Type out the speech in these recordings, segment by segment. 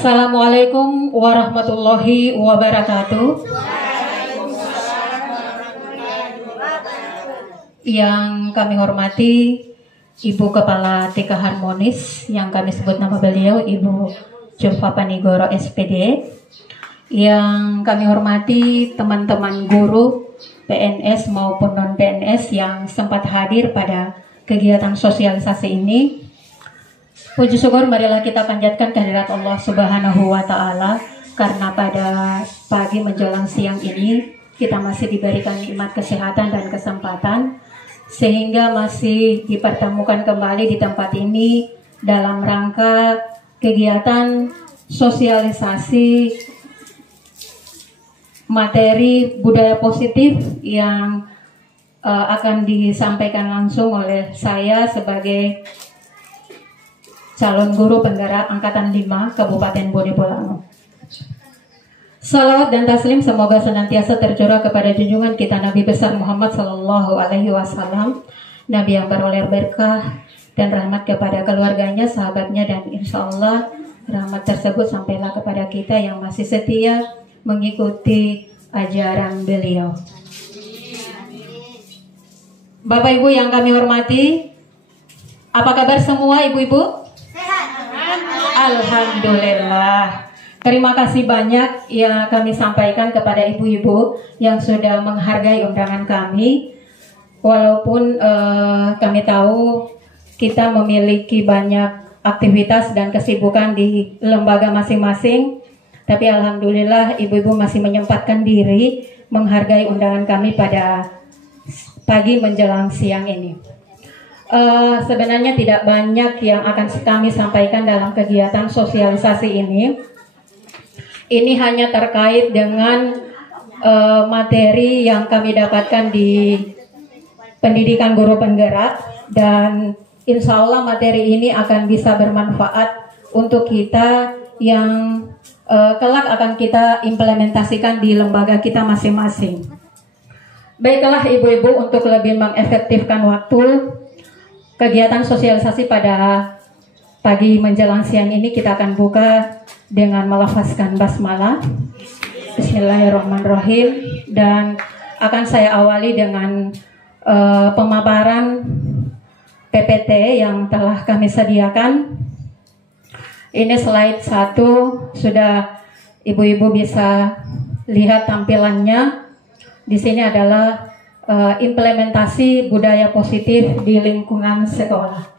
Assalamualaikum warahmatullahi wabarakatuh. Yang kami hormati Ibu Kepala TK Harmonis, yang kami sebut nama beliau Ibu Julfa Panigoro SPD. Yang kami hormati teman-teman guru PNS maupun non-PNS yang sempat hadir pada kegiatan sosialisasi ini. Puji syukur marilah kita panjatkan kehadirat Allah Subhanahu wa Ta'ala, karena pada pagi menjelang siang ini kita masih diberikan nikmat kesehatan dan kesempatan, sehingga masih dipertemukan kembali di tempat ini dalam rangka kegiatan sosialisasi materi budaya positif yang akan disampaikan langsung oleh saya sebagai calon guru penggerak Angkatan 5 Kabupaten Bonepolango. Salawat dan taslim semoga senantiasa tercurah kepada junjungan kita Nabi besar Muhammad Sallallahu Alaihi Wasallam, Nabi yang beroleh berkah dan rahmat kepada keluarganya, sahabatnya, dan insya Allah rahmat tersebut sampailah kepada kita yang masih setia mengikuti ajaran beliau. Bapak Ibu yang kami hormati, apa kabar semua ibu-ibu? Alhamdulillah. Terima kasih banyak yang kami sampaikan kepada ibu-ibu yang sudah menghargai undangan kami. Walaupun kami tahu kita memiliki banyak aktivitas dan kesibukan di lembaga masing-masing, tapi alhamdulillah ibu-ibu masih menyempatkan diri menghargai undangan kami pada pagi menjelang siang ini. Sebenarnya tidak banyak yang akan kami sampaikan dalam kegiatan sosialisasi ini. Ini hanya terkait dengan materi yang kami dapatkan di pendidikan guru penggerak, dan insya Allah materi ini akan bisa bermanfaat untuk kita yang kelak akan kita implementasikan di lembaga kita masing-masing. Baiklah ibu-ibu, untuk lebih mengefektifkan waktu, kegiatan sosialisasi pada pagi menjelang siang ini kita akan buka dengan melafazkan basmalah. Bismillahirrahmanirrahim. Dan akan saya awali dengan pemaparan PPT yang telah kami sediakan. Ini slide 1, sudah ibu-ibu bisa lihat tampilannya. Di sini adalah implementasi budaya positif di lingkungan sekolah.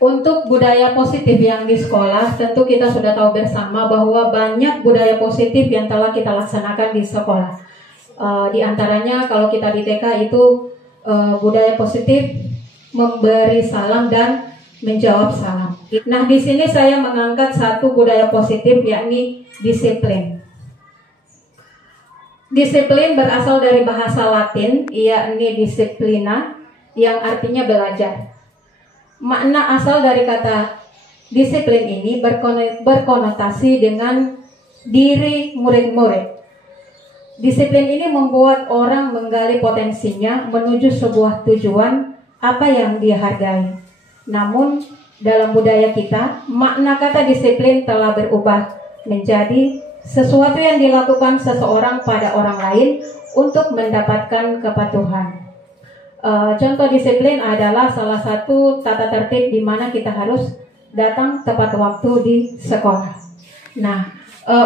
Untuk budaya positif yang di sekolah, tentu kita sudah tahu bersama bahwa banyak budaya positif yang telah kita laksanakan di sekolah. Di antaranya kalau kita di TK itu budaya positif memberi salam dan menjawab salam. Nah, di sini saya mengangkat satu budaya positif, yakni disiplin. Disiplin berasal dari bahasa Latin, yakni disciplina, yang artinya belajar. Makna asal dari kata disiplin ini berkonotasi dengan diri murid-murid. Disiplin ini membuat orang menggali potensinya menuju sebuah tujuan apa yang dia hargai. Namun, dalam budaya kita, makna kata disiplin telah berubah menjadi sesuatu yang dilakukan seseorang pada orang lain untuk mendapatkan kepatuhan. Contoh disiplin adalah salah satu tata tertib di mana kita harus datang tepat waktu di sekolah. Nah,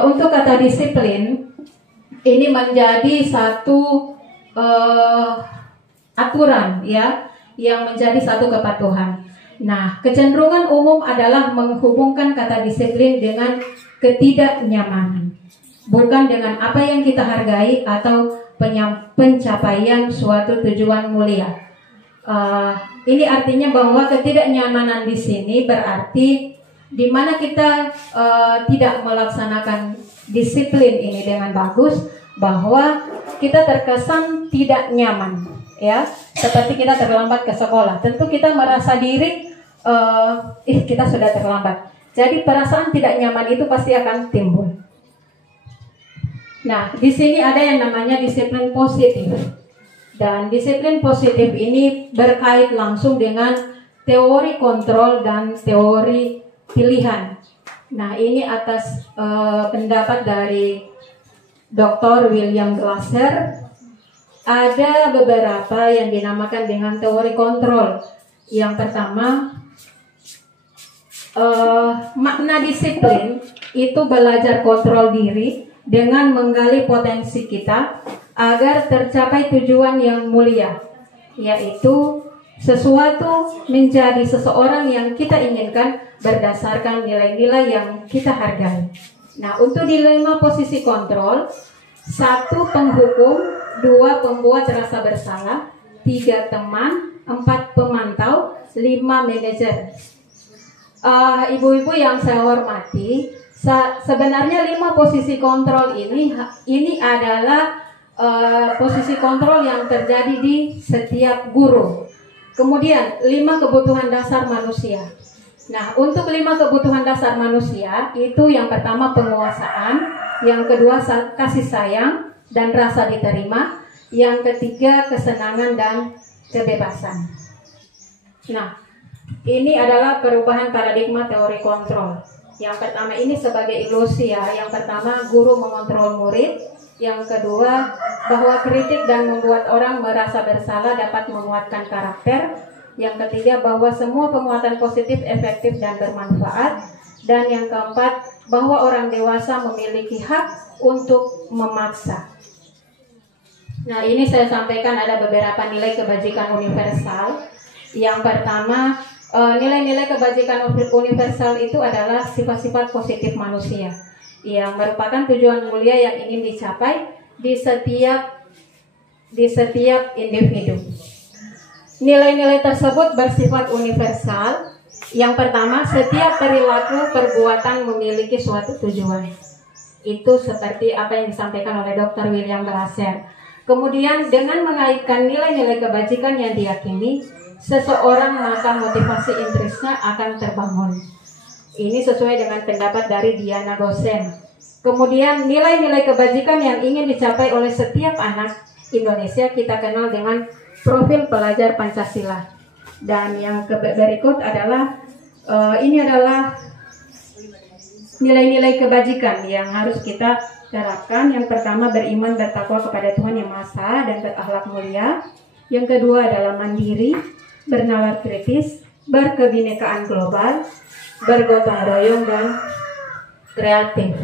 untuk kata disiplin ini menjadi satu aturan ya, yang menjadi satu kepatuhan. Nah, kecenderungan umum adalah menghubungkan kata disiplin dengan ketidaknyamanan, bukan dengan apa yang kita hargai atau pencapaian suatu tujuan mulia. Ini artinya bahwa ketidaknyamanan di sini berarti di mana kita tidak melaksanakan disiplin ini dengan bagus, bahwa kita terkesan tidak nyaman, ya, seperti kita terlambat ke sekolah. Tentu kita merasa diri, kita sudah terlambat. Jadi perasaan tidak nyaman itu pasti akan timbul. Nah, di sini ada yang namanya disiplin positif. Dan disiplin positif ini berkait langsung dengan teori kontrol dan teori pilihan. Nah, ini atas pendapat dari Dr. William Glasser. Ada beberapa yang dinamakan dengan teori kontrol. Yang pertama, makna disiplin itu belajar kontrol diri dengan menggali potensi kita agar tercapai tujuan yang mulia, yaitu sesuatu menjadi seseorang yang kita inginkan berdasarkan nilai-nilai yang kita hargai. Nah, untuk dilema posisi kontrol, 1 penghukum, 2 pembuat rasa bersalah, 3 teman, 4 pemantau, 5 manajer. Ibu-ibu yang saya hormati, sebenarnya 5 posisi kontrol ini adalah posisi kontrol yang terjadi di setiap guru. Kemudian 5 kebutuhan dasar manusia. Nah, untuk 5 kebutuhan dasar manusia itu yang pertama penguasaan, yang kedua kasih sayang dan rasa diterima, yang ketiga kesenangan dan kebebasan. Nah, ini adalah perubahan paradigma teori kontrol. Yang pertama ini sebagai ilusi ya. Yang pertama guru mengontrol murid. Yang kedua bahwa kritik dan membuat orang merasa bersalah dapat menguatkan karakter. Yang ketiga bahwa semua penguatan positif efektif dan bermanfaat. Dan yang keempat bahwa orang dewasa memiliki hak untuk memaksa. Nah, ini saya sampaikan ada beberapa nilai kebajikan universal. Yang pertama, nilai-nilai kebajikan universal itu adalah sifat-sifat positif manusia yang merupakan tujuan mulia yang ingin dicapai di setiap individu. Nilai-nilai tersebut bersifat universal. Yang pertama, setiap perilaku perbuatan memiliki suatu tujuan. Itu seperti apa yang disampaikan oleh Dr. William Glasser. Kemudian dengan mengaitkan nilai-nilai kebajikan yang diyakini seseorang, maka motivasi intrinsnya akan terbangun. Ini sesuai dengan pendapat dari Diana Gosen. Kemudian nilai-nilai kebajikan yang ingin dicapai oleh setiap anak Indonesia kita kenal dengan profil pelajar Pancasila. Dan yang berikut adalah ini adalah nilai-nilai kebajikan yang harus kita terapkan. Yang pertama, beriman bertakwa kepada Tuhan Yang Maha Esa dan berakhlak mulia. Yang kedua adalah mandiri, bernalar kritis, berkebinekaan global, bergotong royong dan kreatif.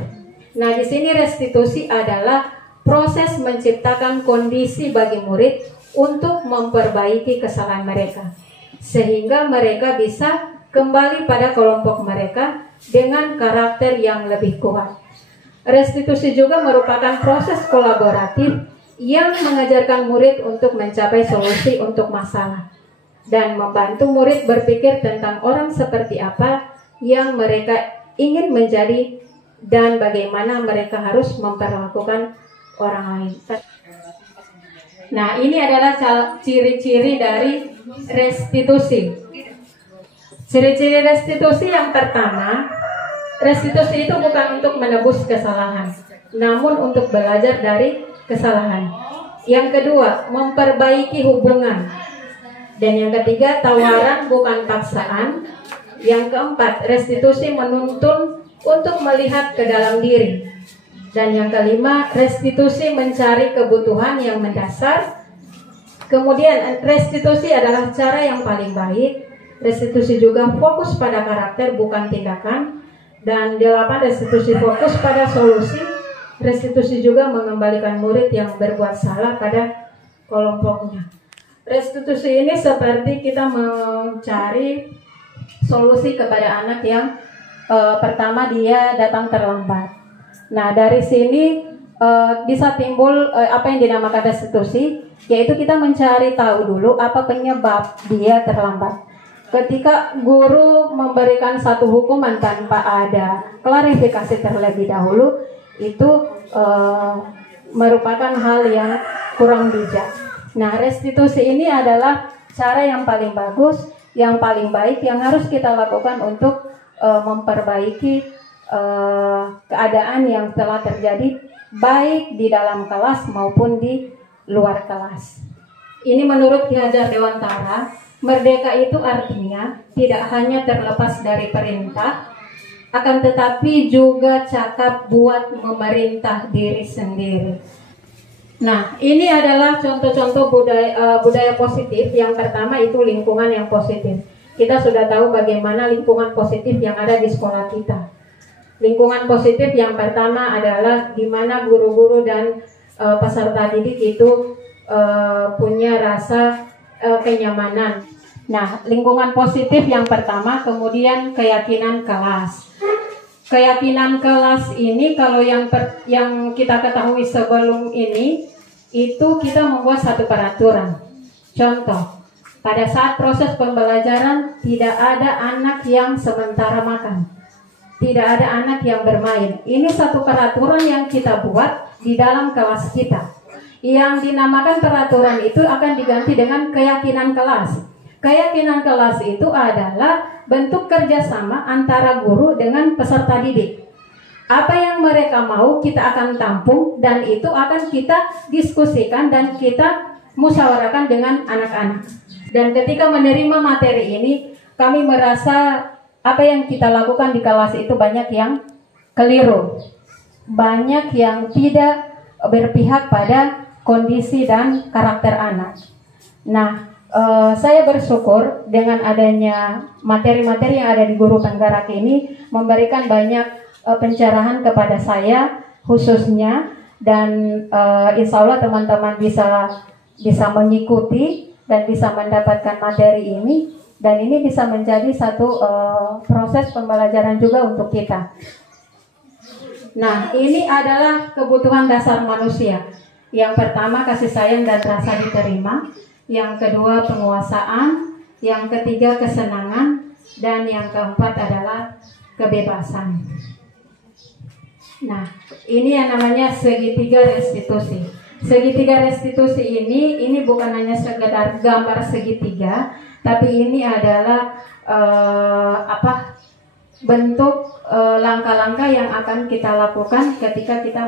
Nah, di sini restitusi adalah proses menciptakan kondisi bagi murid untuk memperbaiki kesalahan mereka, sehingga mereka bisa kembali pada kelompok mereka dengan karakter yang lebih kuat. Restitusi juga merupakan proses kolaboratif yang mengajarkan murid untuk mencapai solusi untuk masalah dan membantu murid berpikir tentang orang seperti apa yang mereka ingin menjadi dan bagaimana mereka harus memperlakukan orang lain. Nah, ini adalah ciri-ciri dari restitusi. Ciri-ciri restitusi yang pertama, restitusi itu bukan untuk menebus kesalahan, namun untuk belajar dari kesalahan. Yang kedua, memperbaiki hubungan. Dan yang ketiga, tawaran bukan paksaan. Yang keempat, restitusi menuntun untuk melihat ke dalam diri. Dan yang kelima, restitusi mencari kebutuhan yang mendasar. Kemudian, restitusi adalah cara yang paling baik. Restitusi juga fokus pada karakter bukan tindakan. Dan 8, restitusi fokus pada solusi. Restitusi juga mengembalikan murid yang berbuat salah pada kelompoknya. Restitusi ini seperti kita mencari solusi kepada anak yang pertama dia datang terlambat. Nah, dari sini bisa timbul apa yang dinamakan restitusi, yaitu kita mencari tahu dulu apa penyebab dia terlambat. Ketika guru memberikan satu hukuman tanpa ada klarifikasi terlebih dahulu, itu merupakan hal yang kurang bijak. Nah, restitusi ini adalah cara yang paling bagus, yang paling baik yang harus kita lakukan untuk memperbaiki keadaan yang telah terjadi baik di dalam kelas maupun di luar kelas. Ini menurut Ki Hajar Dewantara, merdeka itu artinya tidak hanya terlepas dari perintah, akan tetapi juga cakap buat memerintah diri sendiri. Nah, ini adalah contoh-contoh budaya positif. Yang pertama itu lingkungan yang positif. Kita sudah tahu bagaimana lingkungan positif yang ada di sekolah kita. Lingkungan positif yang pertama adalah di mana guru-guru dan peserta didik itu punya rasa kenyamanan. Nah, lingkungan positif yang pertama, kemudian keyakinan kelas. Keyakinan kelas ini kalau yang kita ketahui sebelum ini, itu kita membuat satu peraturan. Contoh, pada saat proses pembelajaran tidak ada anak yang sementara makan, tidak ada anak yang bermain. Ini satu peraturan yang kita buat di dalam kelas kita. Yang dinamakan peraturan itu akan diganti dengan keyakinan kelas. Keyakinan kelas itu adalah bentuk kerjasama antara guru dengan peserta didik. Apa yang mereka mau kita akan tampung dan itu akan kita diskusikan dan kita musyawarahkan dengan anak-anak. Dan ketika menerima materi ini, kami merasa apa yang kita lakukan di kelas itu banyak yang keliru. Banyak yang tidak berpihak pada kondisi dan karakter anak. Nah, saya bersyukur dengan adanya materi-materi yang ada di Guru Penggerak ini memberikan banyak pencerahan kepada saya khususnya, dan insya Allah teman-teman bisa mengikuti dan bisa mendapatkan materi ini, dan ini bisa menjadi satu proses pembelajaran juga untuk kita. Nah, ini adalah kebutuhan dasar manusia. Yang pertama kasih sayang dan rasa diterima, yang kedua penguasaan, yang ketiga kesenangan, dan yang keempat adalah kebebasan. Nah, ini yang namanya segitiga restitusi. Segitiga restitusi ini bukan hanya sekedar gambar segitiga, tapi ini adalah bentuk langkah-langkah yang akan kita lakukan ketika kita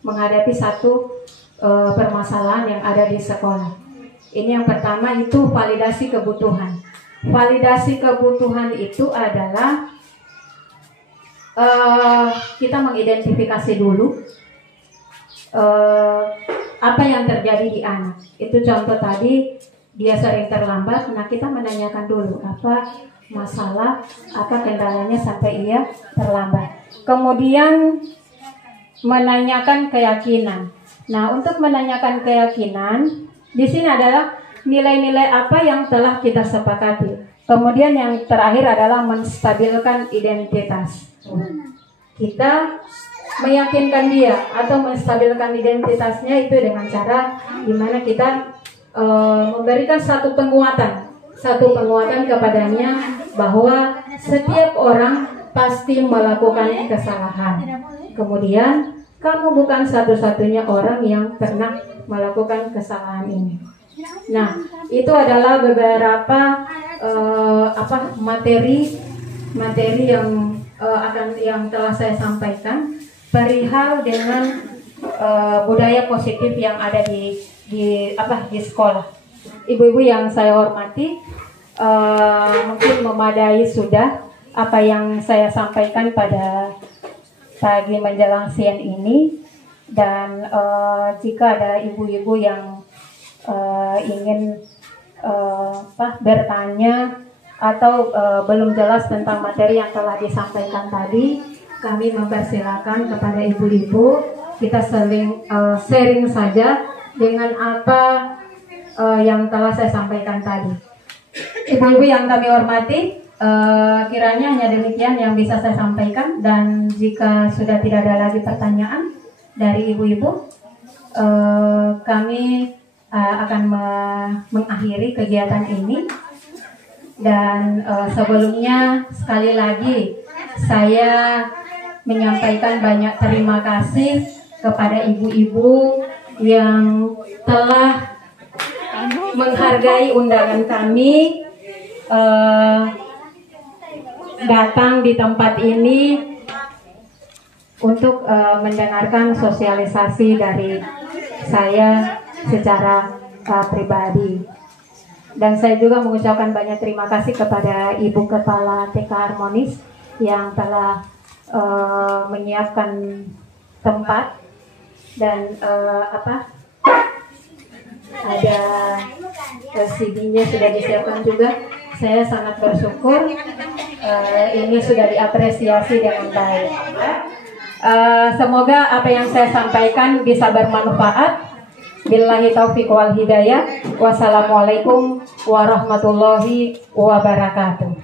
menghadapi satu permasalahan yang ada di sekolah. Ini yang pertama itu validasi kebutuhan. Validasi kebutuhan itu adalah kita mengidentifikasi dulu apa yang terjadi di anak. Itu contoh tadi, dia sering terlambat. Nah, kita menanyakan dulu apa masalah, apa kendalanya sampai ia terlambat. Kemudian menanyakan keyakinan. Nah, untuk menanyakan keyakinan di sini adalah nilai-nilai apa yang telah kita sepakati. Kemudian yang terakhir adalah menstabilkan identitas. Kita meyakinkan dia atau menstabilkan identitasnya itu dengan cara dimana kita memberikan satu penguatan kepadanya bahwa setiap orang pasti melakukan kesalahan. Kemudian kamu bukan satu-satunya orang yang pernah melakukan kesalahan ini. Nah, itu adalah beberapa materi yang telah saya sampaikan perihal dengan budaya positif yang ada di sekolah. Ibu-ibu yang saya hormati, mungkin memadai sudah apa yang saya sampaikan pada pagi menjelang siang ini, dan jika ada ibu-ibu yang ingin bertanya atau belum jelas tentang materi yang telah disampaikan tadi, kami mempersilakan kepada ibu-ibu kita sharing saja dengan apa yang telah saya sampaikan tadi. Ibu-ibu yang kami hormati, kiranya hanya demikian yang bisa saya sampaikan, dan jika sudah tidak ada lagi pertanyaan dari ibu-ibu, kami akan mengakhiri kegiatan ini. Dan sebelumnya sekali lagi saya menyampaikan banyak terima kasih kepada ibu-ibu yang telah menghargai undangan kami datang di tempat ini untuk mendengarkan sosialisasi dari saya secara pribadi. Dan saya juga mengucapkan banyak terima kasih kepada Ibu Kepala TK Harmonis yang telah menyiapkan tempat dan ada CD-nya sudah disiapkan juga. Saya sangat bersyukur ini sudah diapresiasi dengan baik. Semoga apa yang saya sampaikan bisa bermanfaat. Billahi taufiq wal hidayah. Wassalamualaikum warahmatullahi wabarakatuh.